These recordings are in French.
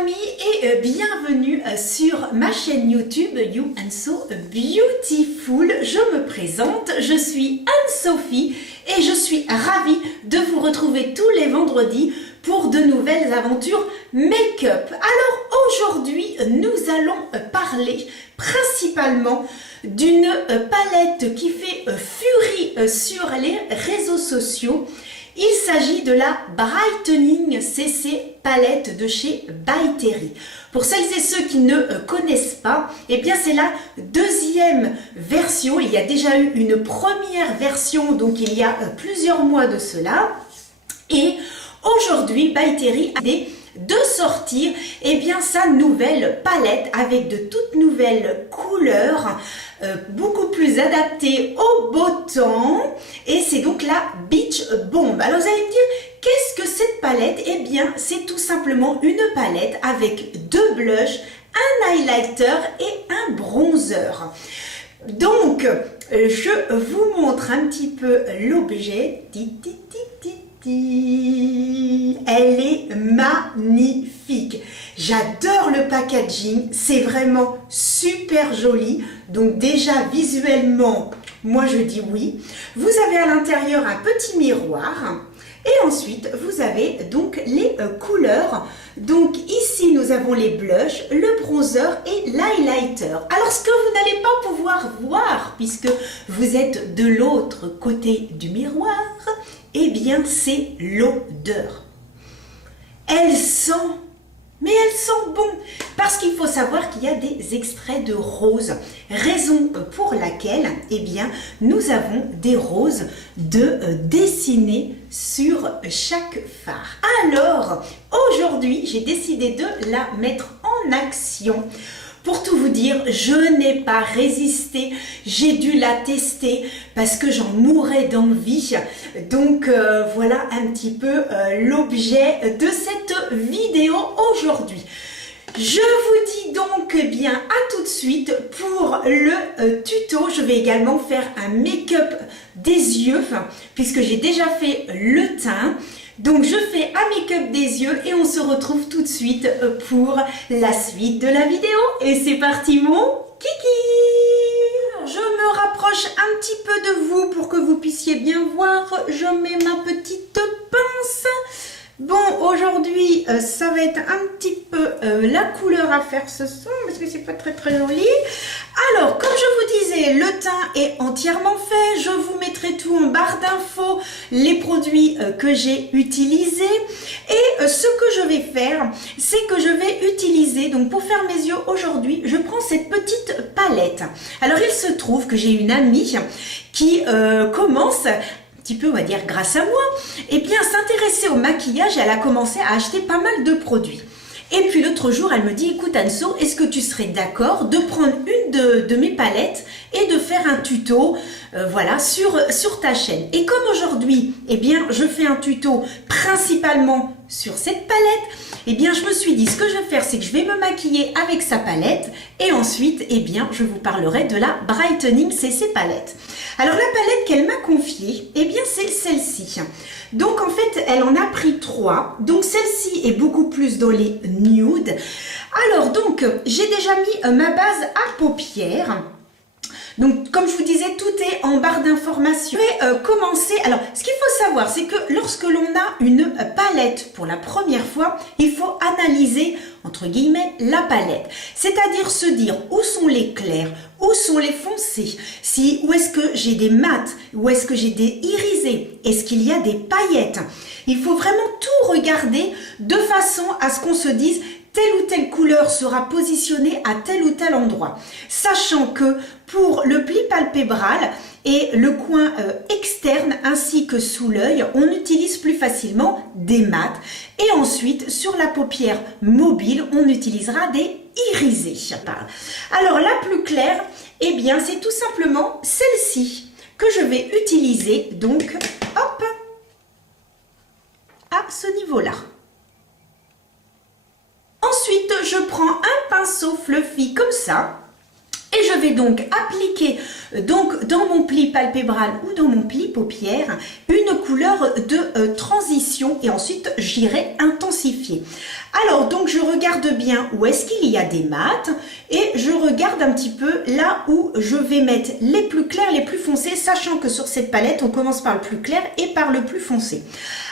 amis et bienvenue sur ma chaîne YouTube You and So Beautiful. Je me présente, je suis Anne-Sophie et je suis ravie de vous retrouver tous les vendredis pour de nouvelles aventures make-up. Alors aujourd'hui, nous allons parler principalement d'une palette qui fait furie sur les réseaux sociaux. Il s'agit de la Brightening CC palette de chez By Terry. Pour celles et ceux qui ne connaissent pas, eh bien c'est la deuxième version. Il y a déjà eu une première version, donc il y a plusieurs mois de cela. Et aujourd'hui, By Terry a décidé de sortir sa nouvelle palette avec de toutes nouvelles couleurs, beaucoup plus adaptée au beau temps, et c'est donc la Beach Bomb. Alors vous allez me dire, qu'est-ce que cette palette? Eh bien c'est tout simplement une palette avec deux blushs, un highlighter et un bronzer. Donc je vous montre un petit peu l'objet. Elle est magnifique. J'adore le packaging, c'est vraiment super joli. Donc déjà visuellement, moi je dis oui. Vous avez à l'intérieur un petit miroir et ensuite vous avez donc les couleurs. Donc ici nous avons les blushs, le bronzer et l'highlighter. Alors ce que vous n'allez pas pouvoir voir puisque vous êtes de l'autre côté du miroir, eh bien c'est l'odeur. Elle sent, mais elle sent bon, parce qu'il faut savoir qu'il y a des extraits de roses, raison pour laquelle eh bien, nous avons des roses dessinées sur chaque fard. Alors aujourd'hui j'ai décidé de la mettre en action. Pour tout vous dire, je n'ai pas résisté, j'ai dû la tester parce que j'en mourais d'envie. Donc voilà un petit peu l'objet de cette vidéo aujourd'hui. Je vous dis donc bien à tout de suite pour le tuto. Je vais également faire un make-up des yeux puisque j'ai déjà fait le teint. Donc je fais un make-up des yeux et on se retrouve tout de suite pour la suite de la vidéo. Et c'est parti mon kiki! Je me rapproche un petit peu de vous pour que vous puissiez bien voir. Je mets ma petite pince. Bon, aujourd'hui, ça va être un petit peu la couleur à faire ce son parce que c'est pas très joli. Alors, comme je vous disais, le teint est entièrement fait. Je vous mettrai tout en barre d'infos, les produits que j'ai utilisés. Et ce que je vais faire, c'est que je vais utiliser, donc pour faire mes yeux aujourd'hui, je prends cette petite palette. Alors, il se trouve que j'ai une amie qui commence petit peu, on va dire, grâce à moi, et bien s'intéresser au maquillage. Elle a commencé à acheter pas mal de produits. Et puis l'autre jour, elle me dit, écoute Anso, est-ce que tu serais d'accord de prendre une de mes palettes et de faire un tuto voilà, sur ta chaîne? Et comme aujourd'hui, eh bien, je fais un tuto principalement sur cette palette, eh bien, je me suis dit, ce que je vais faire, c'est que je vais me maquiller avec sa palette et ensuite, eh bien, je vous parlerai de la Brightening CC palette. Alors, la palette qu'elle m'a confiée, eh bien, c'est celle-ci. Donc, en fait, elle en a pris 3. Donc, celle-ci est beaucoup plus dans les nudes. Alors, donc, j'ai déjà mis ma base à paupières. Donc, comme je vous disais, tout est en barre d'informations. Je vais commencer. Alors, ce qu'il faut savoir, c'est que lorsque l'on a une palette pour la première fois, il faut analyser, entre guillemets, la palette. C'est-à-dire se dire où sont les clairs, où sont les foncés, où est-ce que j'ai des mats, où est-ce que j'ai des irisés, est-ce qu'il y a des paillettes. Il faut vraiment tout regarder de façon à ce qu'on se dise telle ou telle couleur sera positionnée à tel ou tel endroit. Sachant que pour le pli palpébral et le coin externe ainsi que sous l'œil, on utilise plus facilement des mats. Et ensuite, sur la paupière mobile, on utilisera des irisés. Alors, la plus claire, eh bien, c'est tout simplement celle-ci que je vais utiliser. Donc, hop, à ce niveau-là. Ensuite, je prends un pinceau fluffy comme ça et je vais donc appliquer dans mon pli palpébral ou dans mon pli paupière une couleur de transition et ensuite j'irai intensifier. Alors donc je regarde bien où est-ce qu'il y a des mats et je regarde un petit peu là où je vais mettre les plus clairs, les plus foncés, sachant que sur cette palette on commence par le plus clair et par le plus foncé.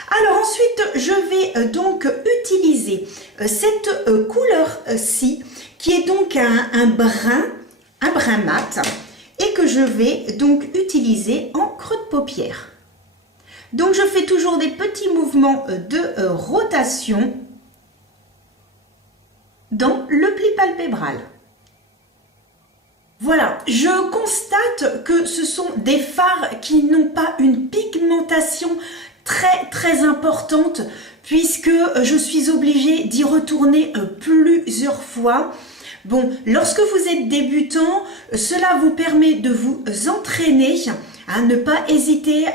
Alors ensuite je vais donc utiliser cette couleur-ci qui est donc un brun mat et que je vais donc utiliser en creux de paupière. Donc je fais toujours des petits mouvements de rotation dans le pli palpébral. Voilà, je constate que ce sont des fards qui n'ont pas une pigmentation très importante puisque je suis obligée d'y retourner plusieurs fois. Bon, lorsque vous êtes débutant, cela vous permet de vous entraîner, ne pas hésiter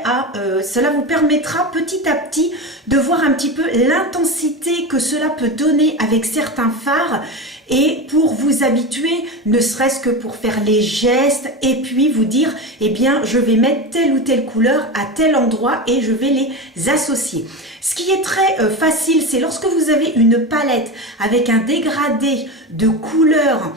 cela vous permettra petit à petit de voir un petit peu l'intensité que cela peut donner avec certains fards et pour vous habituer, ne serait-ce que pour faire les gestes et puis vous dire, eh bien, je vais mettre telle ou telle couleur à tel endroit et je vais les associer. Ce qui est très facile, c'est lorsque vous avez une palette avec un dégradé de couleurs,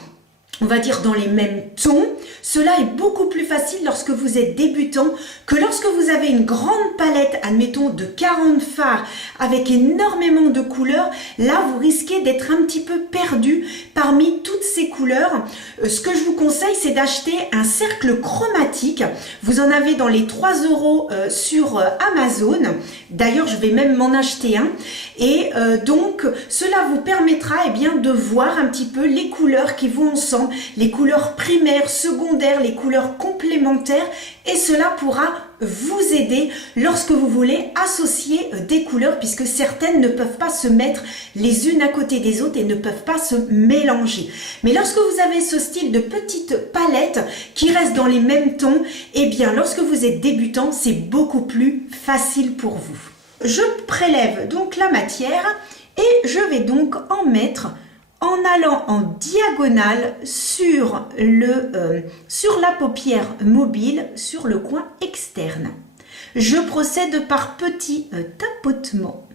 on va dire dans les mêmes tons, cela est beaucoup plus facile lorsque vous êtes débutant que lorsque vous avez une grande palette, admettons de 40 fards avec énormément de couleurs. Là, vous risquez d'être un petit peu perdu parmi toutes ces couleurs. Ce que je vous conseille, c'est d'acheter un cercle chromatique. Vous en avez dans les 3 € sur Amazon. D'ailleurs, je vais même m'en acheter un. Et donc, cela vous permettra eh bien, de voir un petit peu les couleurs qui vont ensemble, les couleurs primaires, secondaires, les couleurs complémentaires et cela pourra vous aider lorsque vous voulez associer des couleurs puisque certaines ne peuvent pas se mettre les unes à côté des autres et ne peuvent pas se mélanger. Mais lorsque vous avez ce style de petite palette qui reste dans les mêmes tons, eh bien lorsque vous êtes débutant, c'est beaucoup plus facile pour vous. Je prélève donc la matière et je vais donc en mettre en allant en diagonale sur la paupière mobile, sur le coin externe. Je procède par petits tapotements.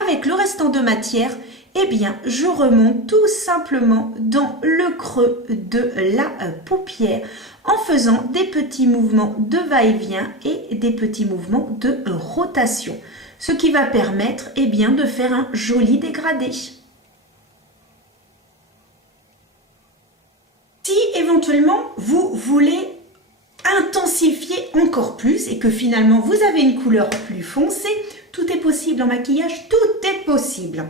Avec le restant de matière, eh bien, je remonte tout simplement dans le creux de la paupière en faisant des petits mouvements de va-et-vient et des petits mouvements de rotation. Ce qui va permettre eh bien, de faire un joli dégradé. Si éventuellement vous voulez intensifier encore plus et que finalement vous avez une couleur plus foncée, tout est possible en maquillage, tout est possible.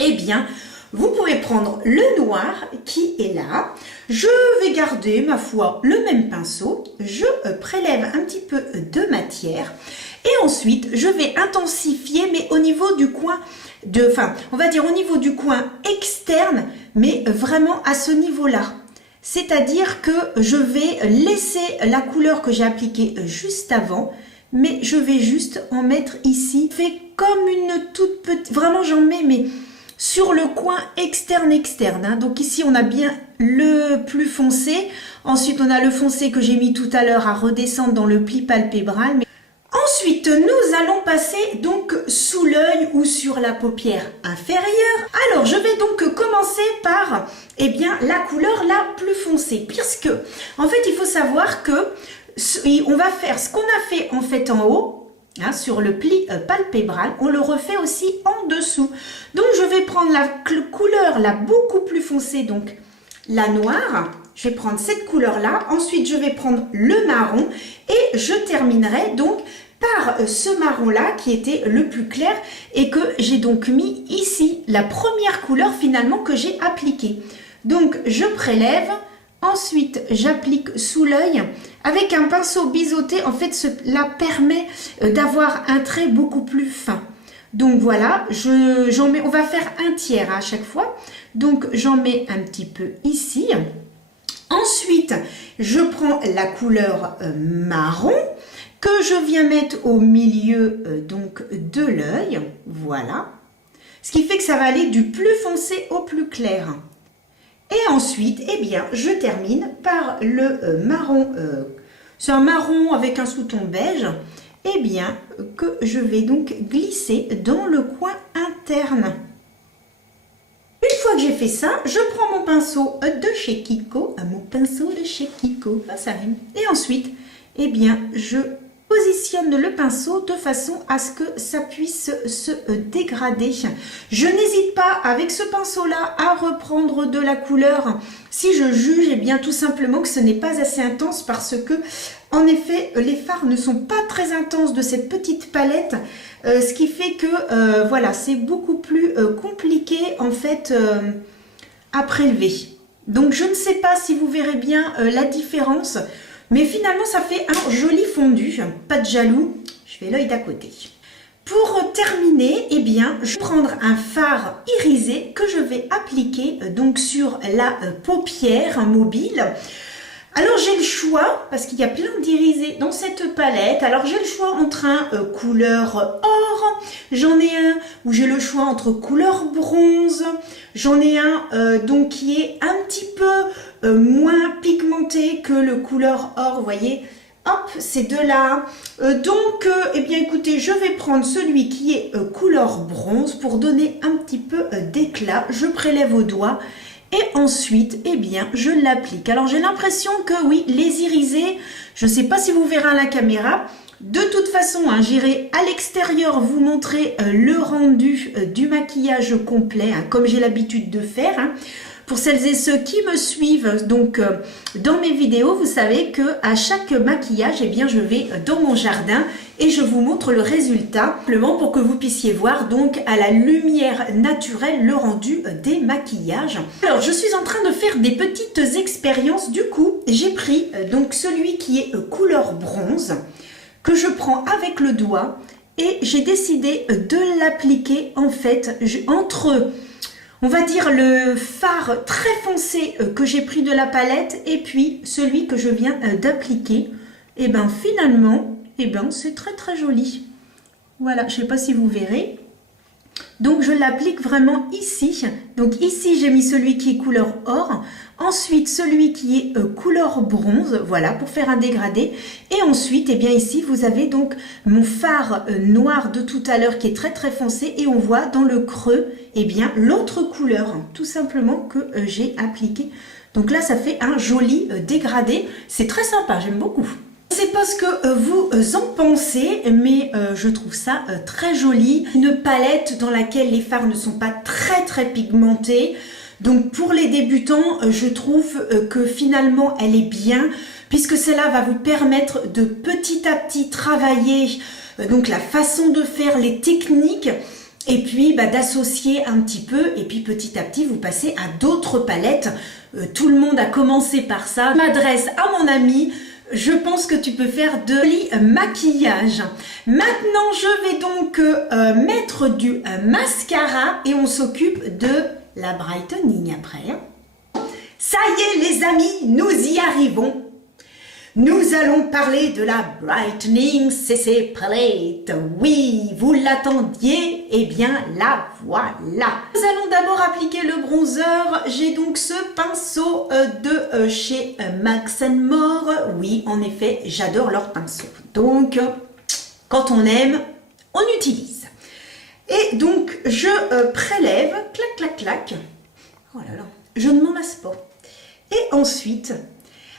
Eh bien, vous pouvez prendre le noir qui est là. Je vais garder, ma foi, le même pinceau. Je prélève un petit peu de matière et ensuite je vais intensifier, mais au niveau du coin on va dire au niveau du coin externe, mais vraiment à ce niveau-là. C'est-à-dire que je vais laisser la couleur que j'ai appliquée juste avant, mais je vais juste en mettre ici. Je fais comme une toute petite, vraiment j'en mets mais sur le coin externe. Donc ici on a bien le plus foncé, ensuite on a le foncé que j'ai mis tout à l'heure à redescendre dans le pli palpébral. Ensuite, nous allons passer donc sous l'œil ou sur la paupière inférieure. Alors, je vais donc commencer par eh bien, la couleur la plus foncée. Puisque, en fait, il faut savoir que on va faire ce qu'on a fait en fait en haut, sur le pli palpébral, on le refait aussi en dessous. Donc, je vais prendre la couleur la beaucoup plus foncée, donc la noire. Je vais prendre cette couleur-là. Ensuite, je vais prendre le marron et je terminerai donc par ce marron-là qui était le plus clair et que j'ai donc mis ici, la première couleur finalement que j'ai appliquée. Donc, je prélève, ensuite j'applique sous l'œil avec un pinceau biseauté. En fait, cela permet d'avoir un trait beaucoup plus fin. Donc voilà, on va faire un tiers à chaque fois. Donc, j'en mets un petit peu ici. Ensuite, je prends la couleur marron que je viens mettre au milieu donc de l'œil, voilà. Ce qui fait que ça va aller du plus foncé au plus clair. Et ensuite, eh bien, je termine par le marron, c'est un marron avec un sous-ton beige, eh bien, que je vais donc glisser dans le coin interne. Une fois que j'ai fait ça, je prends mon pinceau de chez Kiko, ça rime. Et ensuite, eh bien, je positionne le pinceau de façon à ce que ça puisse se dégrader. Je n'hésite pas avec ce pinceau-là à reprendre de la couleur si je juge eh bien tout simplement que ce n'est pas assez intense parce que en effet les fards ne sont pas très intenses de cette petite palette, ce qui fait que voilà, c'est beaucoup plus compliqué en fait à prélever. Donc je ne sais pas si vous verrez bien la différence. Mais finalement, ça fait un joli fondu, pas de jaloux. Je fais l'œil d'à côté. Pour terminer, eh bien, je vais prendre un fard irisé que je vais appliquer donc sur la paupière mobile. Alors j'ai le choix, parce qu'il y a plein d'irisés dans cette palette, alors j'ai le choix entre un couleur or, j'en ai un où j'ai le choix entre couleur bronze, j'en ai un donc qui est un petit peu moins pigmenté que le couleur or, vous voyez, hop, ces deux-là. Donc, eh bien écoutez, je vais prendre celui qui est couleur bronze pour donner un petit peu d'éclat, je prélève au doigt. Et ensuite, eh bien, je l'applique. Alors, j'ai l'impression que oui, les irisés, je ne sais pas si vous verrez à la caméra. De toute façon, hein, j'irai à l'extérieur vous montrer le rendu du maquillage complet, hein, comme j'ai l'habitude de faire. Hein. Pour celles et ceux qui me suivent donc dans mes vidéos, vous savez que à chaque maquillage, eh bien, je vais dans mon jardin et je vous montre le résultat, simplement pour que vous puissiez voir donc à la lumière naturelle le rendu des maquillages. Alors, je suis en train de faire des petites expériences. Du coup, j'ai pris donc celui qui est couleur bronze que je prends avec le doigt et j'ai décidé de l'appliquer en fait entre, on va dire, le fard très foncé que j'ai pris de la palette et puis celui que je viens d'appliquer. Et bien finalement, et ben c'est très très joli. Voilà, je ne sais pas si vous verrez. Donc je l'applique vraiment ici. Donc ici j'ai mis celui qui est couleur or. Ensuite celui qui est couleur bronze, voilà, pour faire un dégradé. Et ensuite, eh bien ici vous avez donc mon fard noir de tout à l'heure qui est très très foncé. Et on voit dans le creux, eh bien l'autre couleur, tout simplement, que j'ai appliqué. Donc là ça fait un joli dégradé. C'est très sympa, j'aime beaucoup. C'est pas ce que vous en pensez, mais je trouve ça très joli. Une palette dans laquelle les fards ne sont pas très pigmentés. Donc pour les débutants, je trouve que finalement elle est bien, puisque celle-là va vous permettre de petit à petit travailler donc la façon de faire, les techniques, et puis d'associer un petit peu, et puis petit à petit vous passez à d'autres palettes. Tout le monde a commencé par ça. Je m'adresse à mon ami. Je pense que tu peux faire de jolis maquillages. Maintenant, je vais donc mettre du mascara et on s'occupe de la brightening après. Ça y est les amis, nous y arrivons. Nous allons parler de la brightening CC Palette. Oui, vous l'attendiez, eh bien la voilà. Nous allons d'abord appliquer le bronzer. J'ai donc ce pinceau de chez Max More. Oui, en effet, j'adore leur pinceau. Donc, quand on aime, on utilise. Et donc, je prélève, clac, clac, clac. Oh là là, je ne m'en lasse pas. Et ensuite,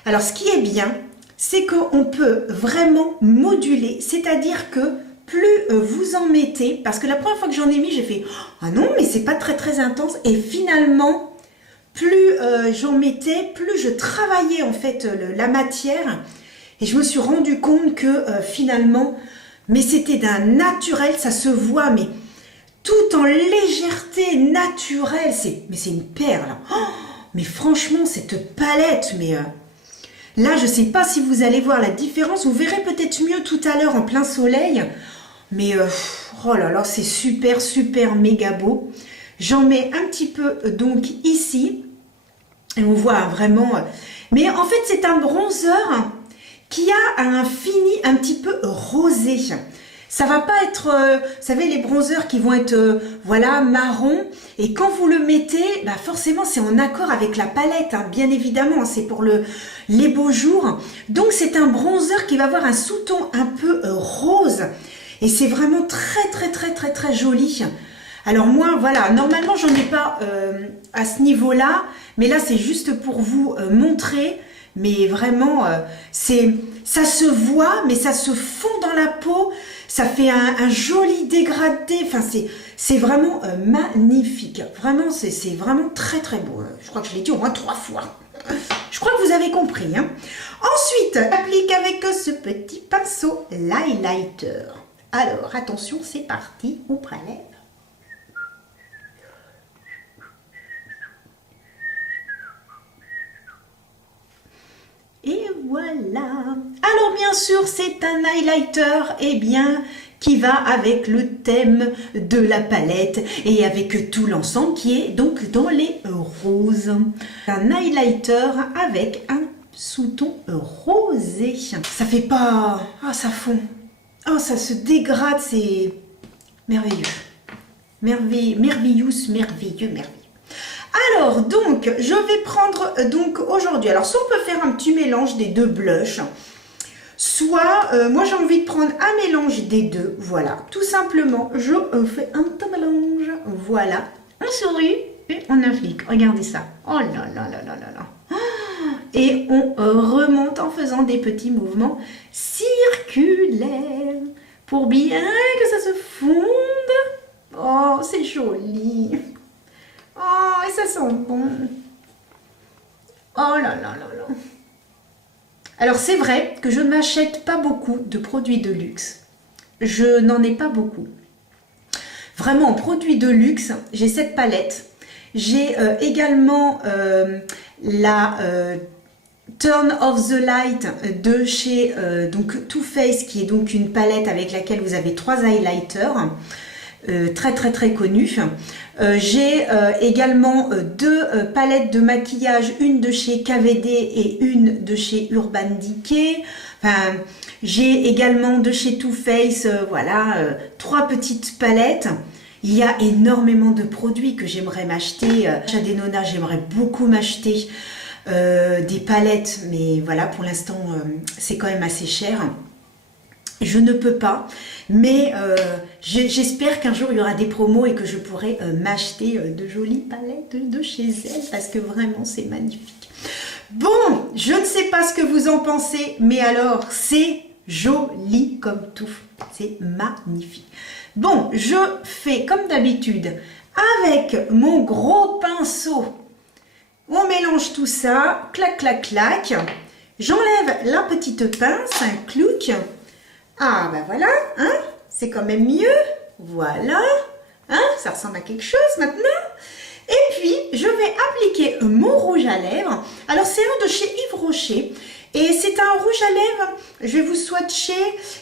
alors ce qui est bien, c'est qu'on peut vraiment moduler, c'est-à-dire que plus vous en mettez, parce que la première fois que j'en ai mis, j'ai fait « Ah non, mais c'est pas très intense » et finalement, plus j'en mettais, plus je travaillais en fait la matière et je me suis rendu compte que finalement, mais c'était d'un naturel, ça se voit, mais tout en légèreté naturelle, mais c'est une perle. Oh, mais franchement, cette palette, mais... Là, je ne sais pas si vous allez voir la différence. Vous verrez peut-être mieux tout à l'heure en plein soleil. Mais oh là là, c'est super méga beau. J'en mets un petit peu donc ici. Et on voit vraiment... Mais en fait, c'est un bronzer qui a un fini un petit peu rosé. Ça va pas être, vous savez, les bronzers qui vont être, voilà, marron. Et quand vous le mettez, bah forcément, c'est en accord avec la palette, hein, bien évidemment. C'est pour les beaux jours. Donc, c'est un bronzer qui va avoir un sous-ton un peu rose. Et c'est vraiment très, très, très, très, très joli. Alors moi, voilà, normalement, j'en ai pas à ce niveau-là. Mais là, c'est juste pour vous montrer. Mais vraiment, ça se voit, mais ça se fond dans la peau. Ça fait un joli dégradé. Enfin, c'est vraiment magnifique. Vraiment, c'est vraiment très très beau. Je crois que je l'ai dit au moins 3 fois. Je crois que vous avez compris. Hein. Ensuite, applique avec ce petit pinceau l'highlighter. Alors, attention, c'est parti. On prélève. Et voilà. Alors bien sûr, c'est un highlighter, eh bien, qui va avec le thème de la palette et avec tout l'ensemble qui est donc dans les roses. Un highlighter avec un sous-ton rosé. Ça fait pas... Ah, ça fond. Ah, ça se dégrade, c'est merveilleux. Merveilleux. Alors, donc, je vais prendre donc aujourd'hui, alors soit on peut faire un petit mélange des deux blushs, soit, moi j'ai envie de prendre un mélange des deux, voilà, tout simplement, je fais un petit mélange, voilà, on sourit et on applique, regardez ça, oh là là là là là là, et on remonte en faisant des petits mouvements circulaires, pour bien que ça se fonde, oh c'est joli. Oh, et ça sent bon. Oh là là là là. Alors, c'est vrai que je ne m'achète pas beaucoup de produits de luxe. Je n'en ai pas beaucoup. Vraiment, en produits de luxe, j'ai cette palette. J'ai également la Turn of the Light de chez donc Too Faced, qui est donc une palette avec laquelle vous avez 3 highlighters. Très très très connu. J'ai également 2 palettes de maquillage, une de chez KVD et une de chez Urban Decay. Enfin, j'ai également de chez Too Faced, voilà, 3 petites palettes. Il y a énormément de produits que j'aimerais m'acheter. Chez Denona, j'aimerais beaucoup m'acheter des palettes, mais voilà, pour l'instant, c'est quand même assez cher. Je ne peux pas, mais j'espère qu'un jour il y aura des promos et que je pourrai m'acheter de jolies palettes de chez elle parce que vraiment c'est magnifique. Bon, je ne sais pas ce que vous en pensez, mais alors c'est joli comme tout, c'est magnifique. Bon, je fais comme d'habitude avec mon gros pinceau. On mélange tout ça, clac clac clac. J'enlève la petite pince, un clouc. Ah ben voilà, hein, c'est quand même mieux, voilà, hein, ça ressemble à quelque chose maintenant. Et puis, je vais appliquer mon rouge à lèvres. Alors, c'est un de chez Yves Rocher. Et c'est un rouge à lèvres, je vais vous swatcher,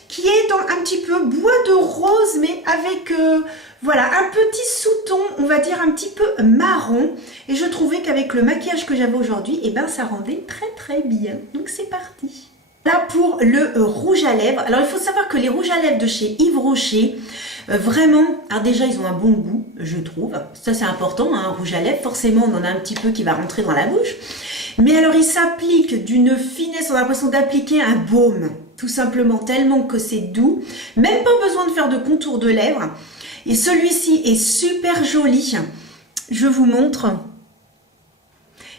qui est dans un petit peu bois de rose, mais avec, voilà, un petit sous-ton, on va dire un petit peu marron. Et je trouvais qu'avec le maquillage que j'avais aujourd'hui, eh ben, ça rendait très très bien. Donc, c'est parti. Là pour le rouge à lèvres. Alors il faut savoir que les rouges à lèvres de chez Yves Rocher, vraiment, alors déjà ils ont un bon goût, je trouve. Ça c'est important, hein, un rouge à lèvres, forcément on en a un petit peu qui va rentrer dans la bouche. Mais alors il s'applique d'une finesse, on a l'impression d'appliquer un baume, tout simplement, tellement que c'est doux. Même pas besoin de faire de contour de lèvres. Et celui-ci est super joli. Je vous montre.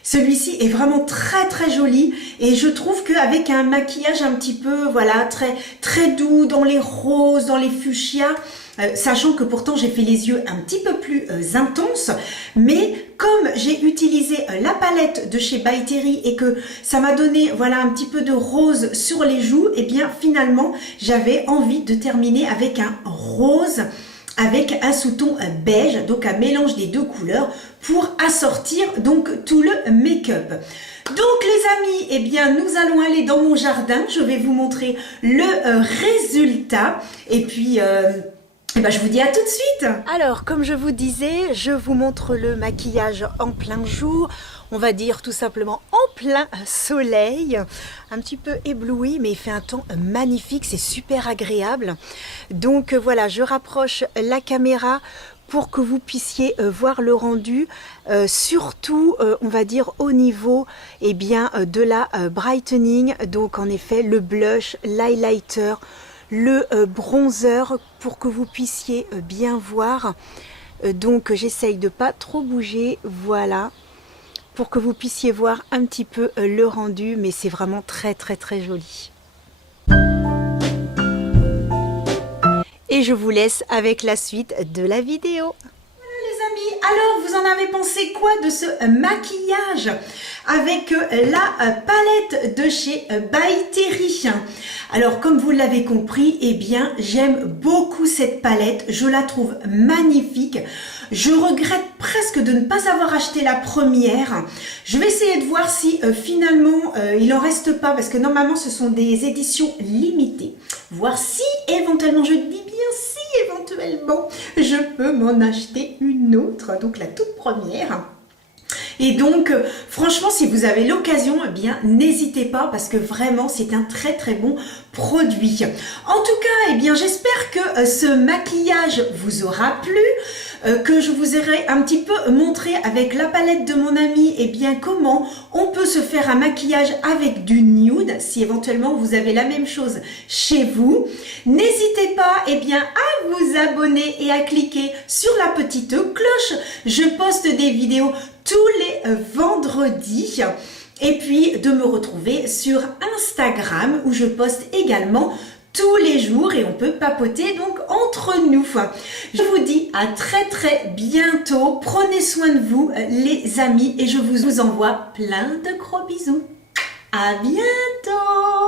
Celui-ci est vraiment très très joli et je trouve qu'avec un maquillage un petit peu, voilà, très très doux dans les roses, dans les fuchsias, sachant que pourtant j'ai fait les yeux un petit peu plus intenses, mais comme j'ai utilisé la palette de chez By Terry et que ça m'a donné, voilà, un petit peu de rose sur les joues, et bien finalement j'avais envie de terminer avec un rose avec un sous-ton beige, donc un mélange des deux couleurs pour assortir donc tout le make-up. Donc les amis, eh bien nous allons aller dans mon jardin, je vais vous montrer le résultat et puis Et ben, je vous dis à tout de suite. Alors, comme je vous disais, je vous montre le maquillage en plein jour. On va dire tout simplement en plein soleil. Un petit peu ébloui, mais il fait un temps magnifique. C'est super agréable. Donc voilà, je rapproche la caméra pour que vous puissiez voir le rendu, surtout on va dire au niveau de la brightening, donc en effet le blush, l'highlighter, le bronzer, pour que vous puissiez bien voir. Donc j'essaye de pas trop bouger, voilà, pour que vous puissiez voir un petit peu le rendu, mais c'est vraiment très très très joli. Et je vous laisse avec la suite de la vidéo. Voilà les amis, alors vous en avez pensé quoi de ce maquillage avec la palette de chez By Terry? Alors comme vous l'avez compris, eh bien j'aime beaucoup cette palette, je la trouve magnifique. Je regrette presque de ne pas avoir acheté la première. Je vais essayer de voir si finalement il en reste pas, parce que normalement ce sont des éditions limitées. Voir si éventuellement, je dis bien si éventuellement, je peux m'en acheter une autre, donc la toute première. Et donc, franchement, si vous avez l'occasion, eh bien, n'hésitez pas, parce que vraiment, c'est un très très bon produit. En tout cas, eh bien, j'espère que ce maquillage vous aura plu, que je vous aurai un petit peu montré avec la palette de mon ami, eh bien, comment on peut se faire un maquillage avec du nude, si éventuellement vous avez la même chose chez vous. N'hésitez pas, eh bien, à vous abonner et à cliquer sur la petite cloche. Je poste des vidéos tous les vendredis, et puis de me retrouver sur Instagram où je poste également tous les jours et on peut papoter donc entre nous. Je vous dis à très très bientôt, prenez soin de vous les amis et je vous envoie plein de gros bisous. À bientôt.